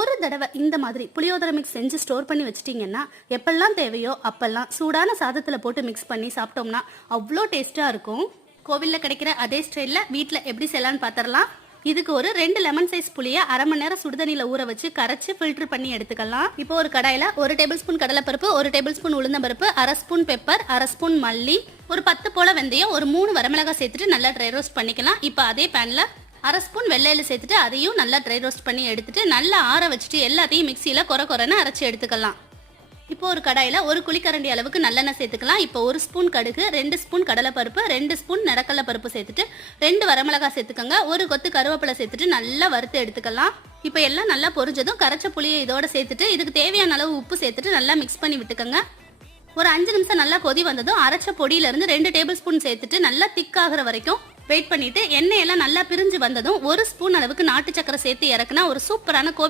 ஒரு தடவை இந்த மாதிரி புளியோதரை மிக்ஸ் செஞ்சு ஸ்டோர் பண்ணி வச்சிட்டீங்கன்னா எப்பெல்லாம் தேவையோ அப்பெல்லாம் சூடான சாதத்துல போட்டு மிக்ஸ் பண்ணி சாப்பிட்டோம்னா அவ்வளோ டேஸ்டா இருக்கும். கோவில்ல கிடைக்கிற அதே ஸ்டைல்ல வீட்டில் எப்படி செய்யலாம்னு பார்த்துடலாம். இதுக்கு ஒரு 2 லெமன் சைஸ் புளியை அரை மணி நேரம் சுடுதண்ணில ஊற வச்சு கரைச்சி ஃபில்டர் பண்ணி எடுத்துக்கலாம். இப்போ ஒரு கடாயில 1 டேபிள் ஸ்பூன் கடலைப்பருப்பு, 1 டேபிள் ஸ்பூன் உளுந்தம்பருப்பு, 1/2 ஸ்பூன் பெப்பர், 1/2 ஸ்பூன் மல்லி, ஒரு 10 போல வெந்தயம், ஒரு 3 வரமிளகாய் சேர்த்துட்டு நல்லா ட்ரை ரோஸ்ட் பண்ணிக்கலாம். இப்போ அதே பேன்ல 1/2 ஸ்பூன் வெள்ளையில சேர்த்துட்டு அதையும் நல்லா ட்ரை ரோஸ்ட் பண்ணி எடுத்துட்டு நல்லா ஆற வச்சுட்டு எல்லாத்தையும் மிக்சியில கொரன்னு அரைச்சி எடுத்துக்கலாம். இப்போ ஒரு கடாயில 1 குழிக்கரண்டி அளவுக்கு நல்லெண்ணெய் சேர்த்துக்கலாம். இப்போ 1 ஸ்பூன் கடுகு, 2 ஸ்பூன் கடலைப்பருப்பு, 2 ஸ்பூன் நடக்கடலை பருப்பு சேர்த்துட்டு 2 வரமிளகாய் சேர்த்துக்கோங்க. ஒரு கொத்து கருவேப்பிலை சேர்த்துட்டு நல்லா வறுத்து எடுத்துக்கலாம். இப்போ எல்லாம் நல்லா பொரிஞ்சதும் கரைச்ச புளியை இதோட சேர்த்துட்டு இதுக்கு தேவையான அளவு உப்பு சேர்த்துட்டு நல்லா மிக்ஸ் பண்ணி விட்டுக்கோங்க. ஒரு 5 நிமிஷம் நல்லா கொதி வந்ததும் அரைச்ச பொடியில இருந்து 2 டேபிள் ஸ்பூன் சேர்த்துட்டு நல்லா திக்காகிற வரைக்கும் வெயிட் பண்ணிட்டு எண்ணெயெல்லாம் நல்லா பிரிஞ்சு வந்ததும் 1 ஸ்பூன் அளவுக்கு நாட்டு சக்கரை சேர்த்து இறக்குனா ஒரு சூப்பரான